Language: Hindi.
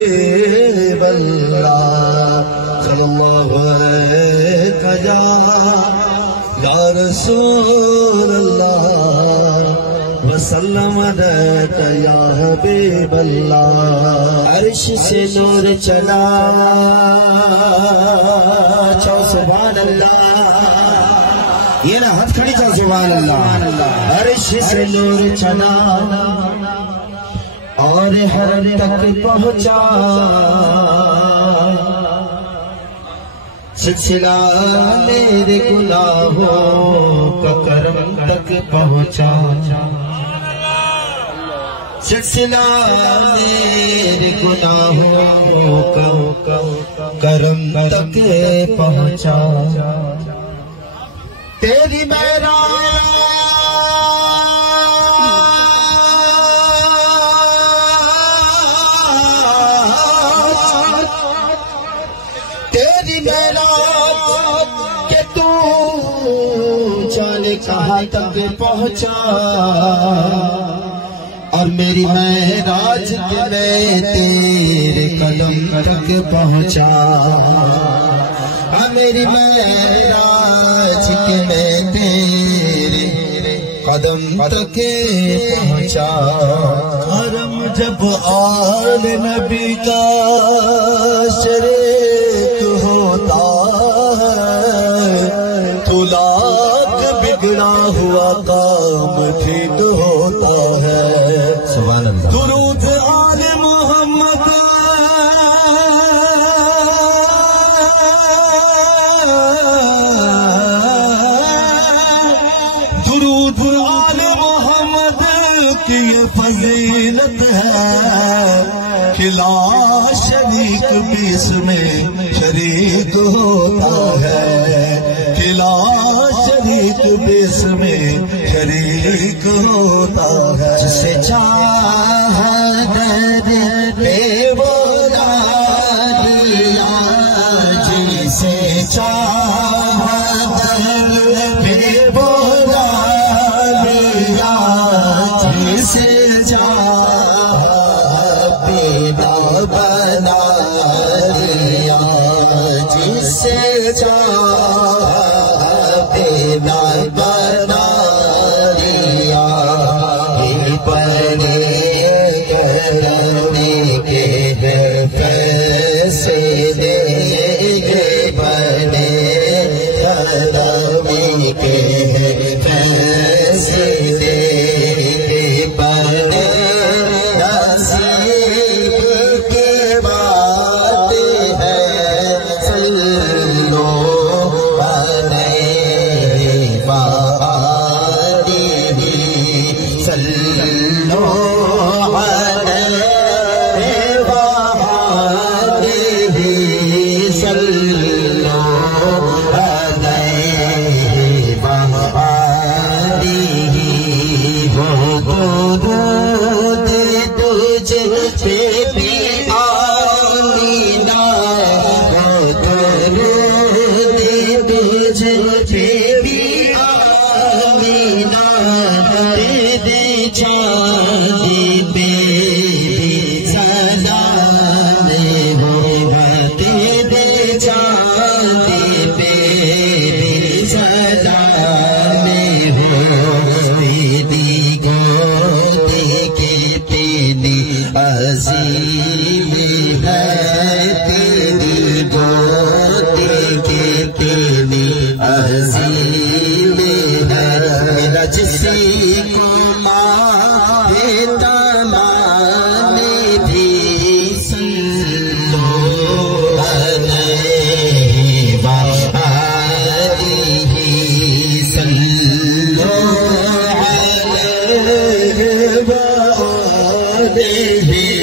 बल्ला सल्लल्लाहु अलैहि या रसूल अल्लाह वसल्लम या हबीब अल्लाह। अर्श से नूर चला चौ सुभान अल्लाह। ये ना हाथ खड़ी चौ सुभान अल्लाह। अर्श से नूर चला और हर तक पहुंचा, सिलसिला मेरे गुनाहों का करम तक पहुंचा, सिलसिला मेरे गुनाहों का करम तक पहुंचा। तेरी मेरा के तू जाने कहाँ तक पहुँचा, और मेरी महराज के मैं तेरे कदम तक पहुँचा। मेरी महराज के मैं तेरे कदम तक पहुँचा। करम जब आल नबी का शरीक होता है, तो लाख बिगड़ा हुआ काम ठीक होता है। सुभान अल्लाह। दुरूद आले मोहम्मद दुरूद आले मोहम्मद की ये फजीलत है कि ला शरीक भी इसमें शरीक होता है, कि ला शरीक भी इसमें शरीक होता है। जिसे चाह दे बोला दिया, जिसे चाह दे बोला दिया, जिसे चाह बेदा बना दिया, जिसे चाह बेदा बना दिया। बड़े करने के फैसले, बड़े करने के फैसले, बड़े नसीब की बात है। सल्लो अलैहि सल्लो अजीम है तेरी गोदी के तेरी अजीम है। मेरा जिसी को मारे तमाने भी सल्लो अलैहि सल्लो अलैहि